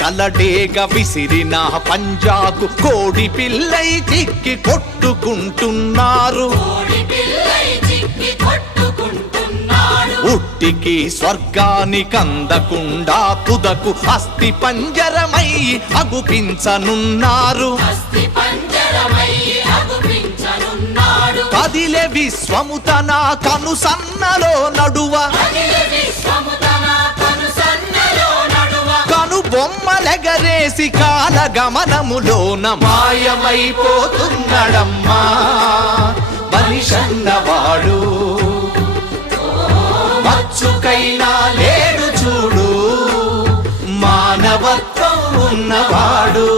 కలడేగ విసిరిన పంజాకు కోడి పిల్లై చిక్కి కొట్టుకుంటున్నారు. ఉట్టికి స్వర్గానికి అందకుండా తుదకు అస్థి పంజరమై అగుపించనున్నారు. కదిలే విశ్వము తన కనుసన్నలో నడువ బొమ్మలెగరేసి కాల గమనములోన మాయమైపోతున్నాడమ్మా మనిషన్నవాడు. మచ్చుకైనా లేడు చూడు మానవత్వం ఉన్నవాడు.